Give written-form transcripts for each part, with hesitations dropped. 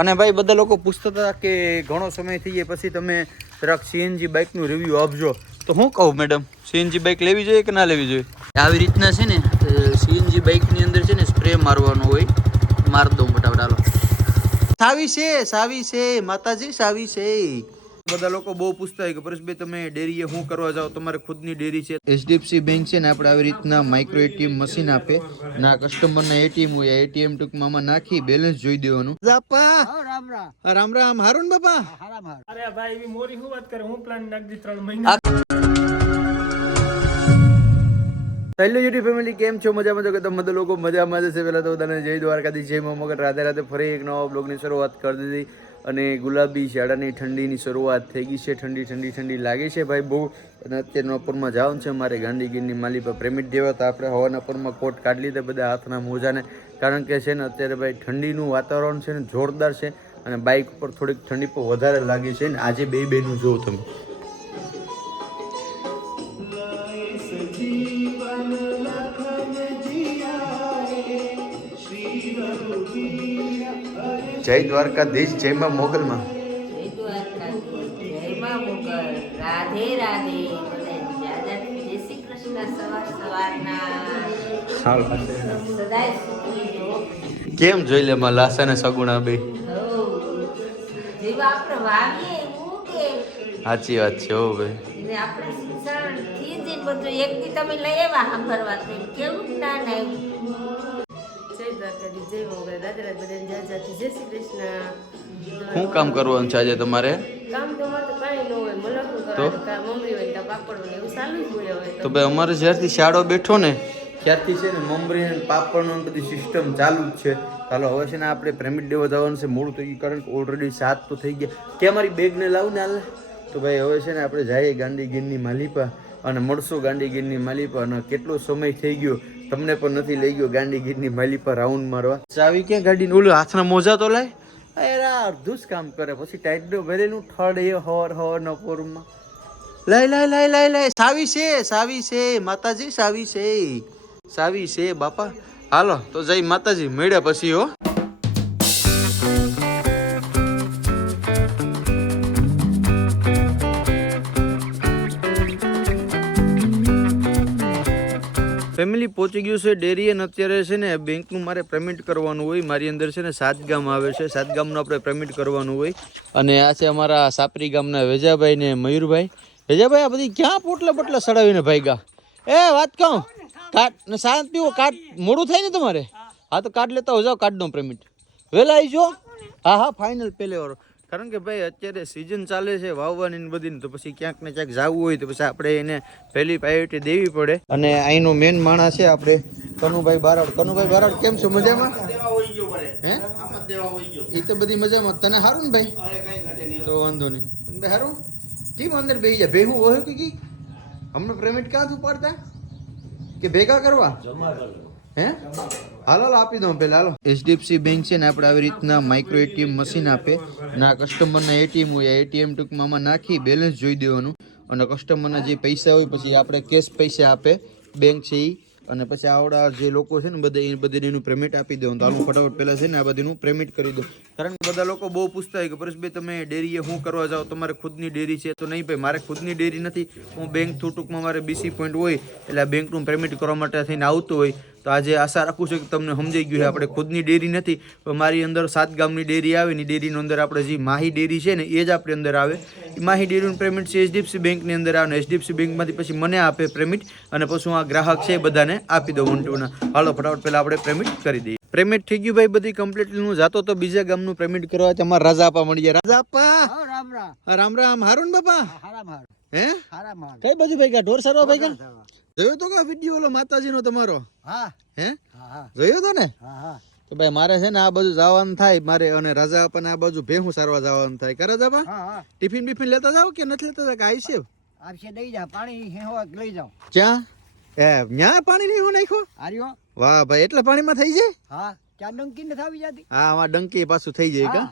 અને ભાઈ બધા લોકો પૂછતા હતા કે ઘણો સમય થઈ ગયા પછી તમે જરાક સીએનજી બાઇકનું રિવ્યૂ આપજો. તો હું કહું મેડમ, સીએનજી બાઇક લેવી જોઈએ કે ના લેવી જોઈએ? આવી રીતના છે ને સીએનજી બાઇકની અંદર છે ને સ્પ્રે મારવાનો હોય. માર દઉં ફટાફટ, હાલો. સાવી છે માતાજી, સાવી છે. બધા લોકો બહુ પૂછતા હોય કે પરેશભાઈ તમે ડેરીએ શું કરવા જાઓ, તમારે ખુદની ડેરી છે? એચડીએફસી બેંક છે ને આપણે આવી રીતના માઇક્રો એટીએમ મશીન આપે ના કસ્ટમરના એટીએમ હોય, એટીએમ ટૂંકમાં આમાં નાખી બેલેન્સ જોઈ દેવાનું. રામ રામ. હારું ને બાપા? અરે ભાઈ એવી મોરી હું વાત કરે, હું પ્લાન નાખી દી 3 મહિના. હેલો યુટ્યુબ ફેમિલી, કેમ છો? મજામાં છો કે તમે બધા લોકો મજામાં જશે? પહેલાં તો બધાને જય દ્વારકાધીશ, જય મા મગર. રાધે રાધે. ફરી એક નવા બ્લોગની શરૂઆત કરી દીધી અને ગુલાબી શાળાની ઠંડીની શરૂઆત થઈ ગઈ છે. ઠંડી લાગે છે ભાઈ બહુ. અને અત્યારના પરમાં જવાનું છે મારે ગાંધીગીરની માલી પર પ્રેમિટ દેવા. તો આપણે હવાના પરમાં કોટ કાઢી લીધા બધા હાથના મોજાને, કારણ કે છે ને અત્યારે ભાઈ ઠંડીનું વાતાવરણ છે ને જોરદાર છે અને બાઇક ઉપર થોડીક ઠંડી પર વધારે લાગી છે ને. આજે બેનું જોવો તમે. જય દ્વારકાધીશ, જય માં મોગલમાં. રાધે રાધે. જય શ્રી કૃષ્ણ. સવારના સદાય સુખી. કેમ જોઈ લે માં લાસા ને સગુણા બે? જેવા આપણે વાવીએ એવું કે સાચી વાત છે. હો ભાઈ, ને આપણે શિક્ષણ થી જ બધું એક દી તમે લઈ આવ્યા સાંભળવા તો કેવું જ્ઞાન આવ્યું. જય દ્વારકાધીશ, જય મોગલ. રાધે રાધે. બધાને જય શ્રી કૃષ્ણ. શું કામ કરવાનું છે આજે તમારે? કામ તો અમારે તો કાંઈ ન હોય, મલકનું કરવાનું, કાં મમરી હોય કાં પાપડ હોય એવું ચાલુ જ હોય. હવે તો ભાઈ અમારે જ્યારથી શાળો બેઠો ને ત્યારથી છે ને મમરી અને પાપડનો બધી સિસ્ટમ ચાલુ જ છે. ચાલો હવે છે ને આપણે પ્રેમિટ દેવા જવાનું છે. મોડું થઈ ગયું કારણ કે ઓલરેડી 7 તો થઈ ગયા. કે અમારી બેગને લાવું ને હાલ. તો ભાઈ હવે છે ને આપણે જઈએ ગાંધીગીરની માલિપા અને મળશું ગાંધીગીરની માલિપા. અને કેટલો સમય થઈ ગયો તમને પણ નથી લઈ ગયો ગાંધીગીરની માલિપા રાઉન્ડ મારવા. ચાવી ક્યાં ગાડીને? ઓલું હાથના મોજા તો લાય. અરે અડધું જ કામ કરે, પછી ટાઈટનો ભરેલું ઠડ એ હવાર નો પોરમાં. લાય. સાવી છે માતાજી, સાવી છે બાપા. હાલો તો જય માતાજી, મળ્યા પછી હો. ફેમિલી પહોંચી ગયું છે ડેરી અને અત્યારે છે ને બેંકનું મારે પેમેન્ટ કરવાનું હોય. મારી અંદર છે ને 7 ગામ આવે છે, 7 ગામનું આપણે પેમેન્ટ કરવાનું હોય. અને આ છે અમારા સાપરી ગામના વેજાભાઈ ને મયુરભાઈ. વેજાભાઈ આ બધી ક્યાં પોટલા સડાવીને ભાગ્યા? એ વાત કહું, કાર્ડ ને શાંત પીવો. કાર્ડ મોડું થાય ને તમારે? હા તો કાર્ડ લેતા હો, જાઓ કાર્ડનો પેમેન્ટ વહેલા આવી જો. હા ફાઇનલ પહેલે વાળો. કારણ કે ભાઈ અત્યારે સિઝન ચાલે છે વાવવાની ને બધી, તો પછી ક્યાંક ને ક્યાંક જવું હોય તો પછી આપણે એને પહેલી પ્રાયોરિટી દેવી પડે. અને અહીંનો મેન માણસ છે આપણે કનુભાઈ બારાડ. કનુભાઈ બારાડ, કેમ છો? મજામાં? હે એ તો બધી મજામાં. તને સારું ને ભાઈ? તો વાંધો નહીં ભાઈ, સારું. કેમ અંદર બેસી જા? ભેહું હોય કે હમણાં પેમેન્ટ ક્યાં ઉપાડતા કે ભેગા કરવા? હે હાલો આપી દઉં પેલા. હાલો, એચડીએફસી બેંક છે ને આપણે આવી રીતના માઇક્રો એટીએમ મશીન આપે ના કસ્ટમરના એટીએમ હોય, એટીએમ ટૂંકમાં આમાં નાખી બેલેન્સ જોઈ દેવાનું. અને કસ્ટમરના જે પૈસા હોય પછી આપણે કેશ પૈસા આપે બેંક છે એ. અને પછી આવડા જે લોકો છે ને બધે એનું પેમેન્ટ આપી દેવાનું. તો હાલ ફટાફટ પહેલા છે ને આ બધીનું પેમેન્ટ કરી દઉં. કારણ કે બધા લોકો બહુ પૂછતા હોય કે પરેશભાઈ તમે ડેરીએ શું કરવા જાઓ, તમારે ખુદની ડેરી છે? તો નહીં ભાઈ, મારે ખુદની ડેરી નથી. હું બેંક થ્રુ ટૂંકમાં મારે બીસી પોઈન્ટ હોય એટલે આ બેંકનું પેમેન્ટ કરવા માટે થઈને આવતું હોય. તો આજે આશા રાખું છું કે તમને સમજાઈ ગયું છે. આપણે ખુદની ડેરી નથી, પણ મારી અંદર 7 ગામની ડેરી આવે ને ડેરીની અંદર આપણે જે માહી ડેરી છે ને એ જ આપણી અંદર આવે. એ માહી ડેરીનું પેમેન્ટ છે એચડીએફસી બેંકની અંદર આવે ને એચડીએફસી બેંકમાંથી પછી મને આપે પેમેન્ટ. અને પછી હું આ ગ્રાહક છે બધાને આપી દઉં વન. હાલો ફટાફટ પહેલાં આપણે પેમેન્ટ કરી દઈએ. પેમેન્ટ થઈ ગયું ભાઈ બધી કમ્પ્લીટ. હું જાતો તો બીજા ગામનું પેમેન્ટ કરવા. અમારા રાજા આપા મળી ગયા. રાજા આપા રામ રામ. હારું ને બાપા? હે કઈ બાજુ ભાઈ ઢોર સારવા ભાઈ? જોયો તો કે વિડીયો ઓલો માતાજીનો તમારો? હે જોયો તો ને? તો ભાઈ મારે છે ને આ બાજુ જવાનું થાય મારે, અને રાજા આપણને આ બાજુ ભેહું સારવા જવાનું થાય. કરે રાજા? ટિફિન બિફિન લેતા જાવ કે નથી લેતા? આવી છે આપશે દઈ જા, પાણી હેવા લઈ જાવ. ક્યાં? ન્યા પાણી નહીં નાખ્યો? આર્યો. વાહ ભાઈ, એટલે પાણીમાં થઈ જાય? હા, ત્યાં ડંકી ને થાવી જતી. હા આમાં ડંકી પાછું થઈ જાય. કા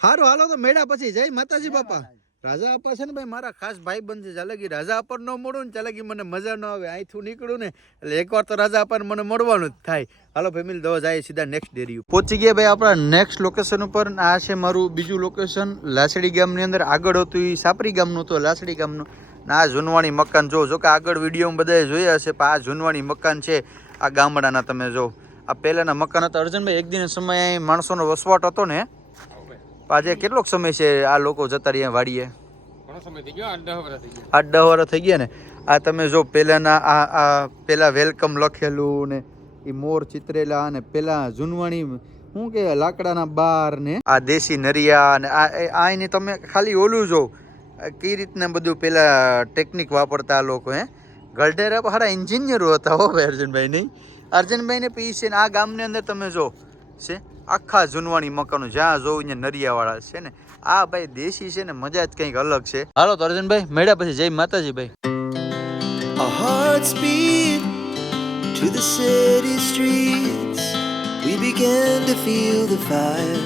હારું, હાલો તો મેળા પછી. જય માતાજી બાપા. રાજા આપા છે ને ભાઈ મારા ખાસ ભાઈ બંધ છે. ચાલે કે રાજા આપા ન મળું ને ચાલે કે મને મજા ન આવે. અહીંથી નીકળું ને એટલે એકવાર તો રાજા આપા મને મળવાનું જ થાય. હાલો ફેમિલી દવા જાય સીધા નેક્સ્ટ ડેરી પહોંચી ગયા ભાઈ આપણા નેક્સ્ટ લોકેશન ઉપર. આ છે મારું બીજું લોકેશન. લાસડી ગામની અંદર આગળ હતું એ સાપરી ગામનું હતું, લાસડી ગામનું. આ જૂનવાણી મકાન જો કે આગળ વિડીયોમાં બધાએ જોયા હશે, પણ આ જૂનવાણી મકાન છે આ ગામડાના. તમે જો આ પહેલાના મકાન હતા. અર્જુનભાઈ એક દિન સમય અહીં માણસોનો વસવાટ હતો ને, આજે કેટલોક સમય છે આ લોકો જતા રહ્યા વાડીએ? 8-10 વર્ષ થઈ ગયા ને. આ તમે જો પહેલાના આ પેલા વેલકમ લખેલું ને એ મોર ચિતરેલા ને પેલા જૂનવાણી શું કે લાકડાના બાર ને આ દેશી નરિયા ને આ એની તમે ખાલી ઓલું જો કઈ રીતના બધું પેલા ટેકનિક વાપરતા આ લોકો. ગલઢેરા હારા એન્જિનિયરો હતા હો ભાઈ અર્જુનભાઈ. નહીં અર્જુનભાઈ ને પી છે ને આ ગામની અંદર તમે જો છે આખા જૂનવાણી મકાનો જ્યાં જોવું ત્યાં નરિયાવાળા છે ને. આ ભાઈ દેશી છે ને મજા જ કંઈક અલગ છે. હાલો તો અર્જુનભાઈ મળ્યા પછી જય માતાજી ભાઈ. Our hearts beat to the city streets. We began to feel the fire.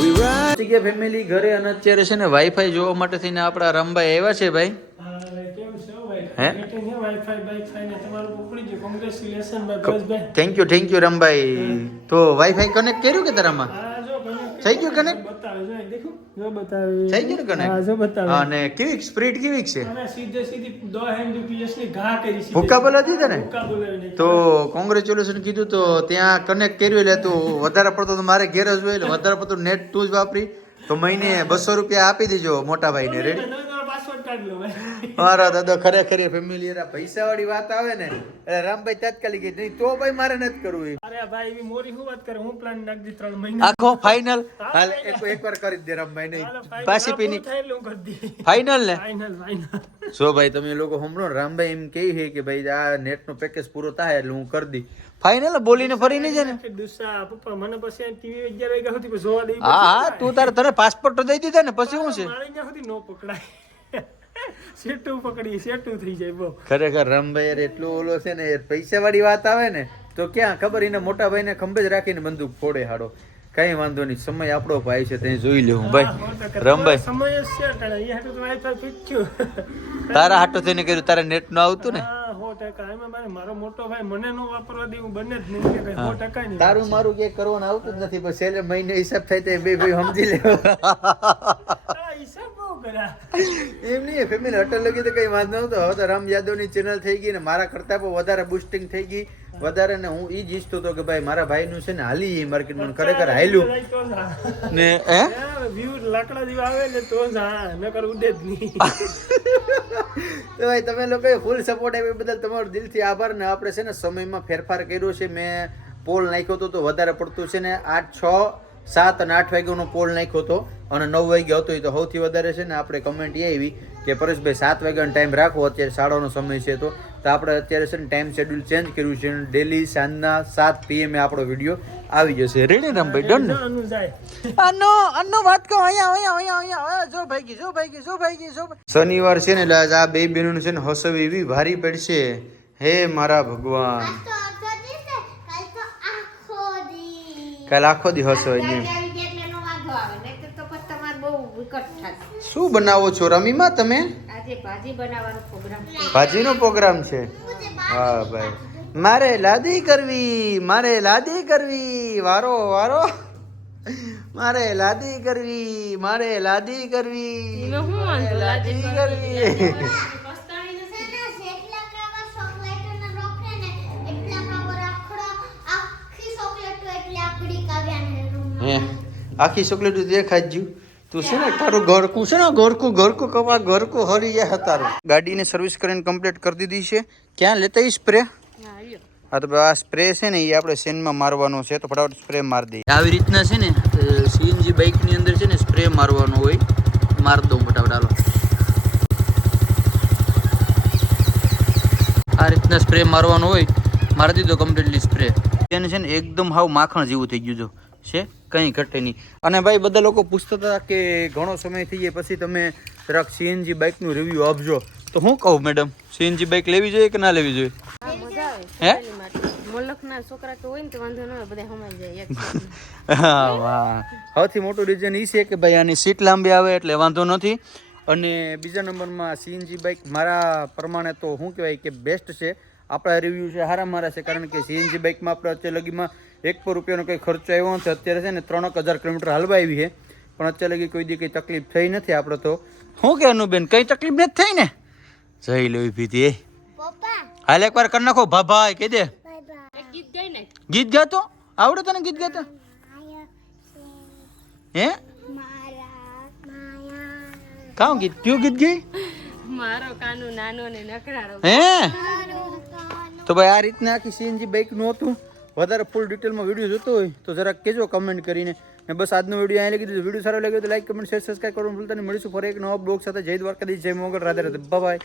We ride. Family ઘરે અને અત્યારે છે ને વાઈફાઈ જોવા માટે થઈને આપણા રામભાઈ આવ્યા છે ભાઈ. હે થેન્ક યુ રામભાઈ. તો વાઈફાઈ કનેક્ટ કર્યું કે તારામાં થઈ ગયું કનેક્ટ? થઈ ગયું ને કનેક્ટ? અને કેવી સ્પીડ કેવી છે? ભૂકા બોલા દીધા ને તો કોંગ્રેચ્યુલેશન કીધું. તો ત્યાં કનેક્ટ કર્યું એટલે તું વધારે પડતો તો મારે ઘેર જ હોય એટલે વધારે પડતું નેટ તું જ વાપરી તો મહિને 200 રૂપિયા આપી દેજો મોટા ભાઈને. રેડી? મારા દાદા ખરેખર ફેમિલી પૈસા વાળી વાત આવે ને એટલે રામભાઈ તાત્કાલિક નહીં તો ભાઈ મારે નથી કરવું. અરે ભાઈ એવી મોરી શું વાત કરે, હું પ્લાન નાખી દી 3 મહિના આખો ફાઇનલ હાલ એકવાર કરી દે રામભાઈ નહીં પાછી પીની ફાઇનલ ને ફાઇનલ. જો ભાઈ તમે લોકો સાંભળો રામભાઈ એમ કહે છે કે ભાઈ આ નેટ નો પેકેજ પૂરો થાય એટલે હું કરી દી ફાઇનલ. બોલીને ફરી નહીં જાય ને પપ્પા મને પછી ટીવી 11 વાગ્યા સુધી જોવા દઈ. હા તું તને પાસપોર્ટ તો દઈ દીધા ને પછી શું છે? મારી ત્યાં સુધી નો પકડાય. સેટું પકડી સેટું થઈ જાય બહુ. ખરેખર રામભાઈ યાર એટલું ઓલો છે ને પૈસા વાળી વાત આવે ને તો ક્યાં ખબર એને મોટા ભાઈ ને ખંભે જ રાખીને બંદૂક ફોડે હાડો. કઈ વાંધો નહીં, સમય આપણો ભાઈ છે તે જોઈ લેવું ભાઈ. રામભાઈ સમય જ છે ટાણા એ હાટું તો વાઈફાઈ ફિટ થયું. તારા હાટો થઈને કર્યું, તારા નેટ નો આવતું ને. 100% એમાં મારો મોટો ભાઈ મને નો વાપરવા દેવું બને જ નહીં કે 100% નહીં. તારું મારું કે કરવાનું આવતું જ નથી, પણ છેલ્લે મહિને હિસાબ થાય તો બે ભાઈ સમજી લેવો. હિસાબ બહુ કર્યા એમ નહીં ફેમિલી અટલ લગી તો કઈ વાંધો નહોતો. હવે તો રામ યાદવની ચેનલ થઈ ગઈ ને મારા કરતા પણ વધારે બુસ્ટિંગ થઈ ગઈ વધારે ને હું ઈ જ ઈચ્છતો હતો કે ભાઈ મારા ભાઈનું છે ને હાલી એ માર્કેટમાં ખરેખર હાલ્યું ને હે વ્યૂ લાકડા જેવા આવે ને તો જ હા મેં કર ઉડે જ નહીં. તો ભાઈ તમે લોકોએ ફૂલ સપોર્ટ આપ્યો બદલ તમારો દિલથી આભાર. ને આપણે છે ને સમયમાં ફેરફાર કર્યો છે. મેં પોલ નાખ્યો હતો તો વધારે પડતું છે ને 8, 6, 7 અને 8 વાગ્યાનો પોલ નાખ્યો હતો અને 9 વાગ્યા હતો. એ તો સૌથી વધારે છે ને આપણે કમેન્ટ એ આવી કે પરેશભાઈ 7 વાગ્યાનો ટાઈમ રાખો, અત્યારે શાળાનો સમય છે. તો આપણે અત્યારે છે ને ટાઈમ શેડ્યુલ ચેન્જ કર્યું છે. ડેલી સાંજના 7 PM આપણો વિડીયો આવી જશે. રેડી રામભાઈ? ડન ને? આનો વાત કહો અહીંયા જો ભાઈ શનિવાર છે ને એટલે આ બે બહેનોનું છે ને હસવી એવી ભારી પડશે. હે મારા ભગવાન, કાલ આખો દી હસવાય નહીં. શું બનાવો છો રમીમાં તમે? ભાજીનો પ્રોગ્રામ છે. હા ભાઈ, મારે લાદી કરવી વારો મારે લાદી કરવી હે આખી ચોકલેટ દેખાઈ ગયું. તું છે ને તારું ઘરકું છે ને ઘરકું હરી જાય તારું. ગાડીને સર્વિસ કરીને કમ્પ્લીટ કરી દીધી છે. ક્યાં લેતા સ્પ્રે? હા તો આ સ્પ્રે છે ને એ આપણે સેનમાં મારવાનો છે તો ફટાફટ સ્પ્રે મારી દઈએ. આવી રીતના છે ને સીએનજી બાઇકની અંદર છે ને સ્પ્રે મારવાનો હોય. માર દઉં ફટાફટ. હાલો આ રીતના સ્પ્રે મારવાનો હોય. મારી દીધો કમ્પ્લીટલી સ્પ્રે. તેને છે ને એકદમ હાવ માખણ જેવું થઈ ગયું છે, કંઈ ઘટે નહીં. અને ભાઈ બધા લોકો પૂછતા હતા કે ઘણો સમય થઈ જાય પછી તમે જરાક સીએનજી બાઇકનું રિવ્યુ આપજો. તો હું કહું મેડમ, સીએનજી બાઇક લેવી જોઈએ કે ના લેવી જોઈએ? હે મોલકના છોકરા તો હોય ને તો વાંધો ન હોય, બધા હમાઈ જાય. હા વાહ, સૌથી મોટું રીઝન એ છે કે ભાઈ આની સીટ લાંબી આવે એટલે વાંધો નથી. અને બીજા નંબરમાં સીએનજી બાઇક મારા પ્રમાણે તો શું કહેવાય કે બેસ્ટ છે. આપણા રિવ્યૂ છે સારા મારા છે, કારણ કે સીએનજી બાઇકમાં આપણે અત્યારે લગીમાં 1 રૂપિયાનો કંઈ ખર્ચો આવ્યો નથી. અત્યારે છે ને 3,000 કિલોમીટર હાલવા આવી છે, પણ અત્યારે લગી કોઈ દી કંઈ તકલીફ થઈ નથી. આપણે તો શું કે અનુબેન કંઈ તકલીફ નથી થઈ ને? જઈ લેવી પીધી હાલ એકવાર કરી નાખો ભાઈ કહી દે. ગીત ગાતો આવડે તને? ગીત ગાતો હે? કામ ગીત કયું ગીત ગઈ? મારો કાનો નાનો ને નકરારો. હે? તો ભાઈ આ રીતના આખી સીએનજી બાઇક નું હતું. વધારે ફૂલ ડિટેલમાં વિડીયો જોતો હોય તો જરાક કહેજો કમેન્ટ કરીને. ને બસ આજનો વિડીયો અહીં લગી દીધો. વિડીયો સારો લાગ્યો તો લાઈક કમેન્ટ શેર સબસ્ક્રાઈબ કરવાનું ભૂલતા નહીં. મળીશું ફરી એક નવા બ્લોગ સાથે. જય દ્વારકાધીશ, જય મોગલ, રાધે રાધે, બાય.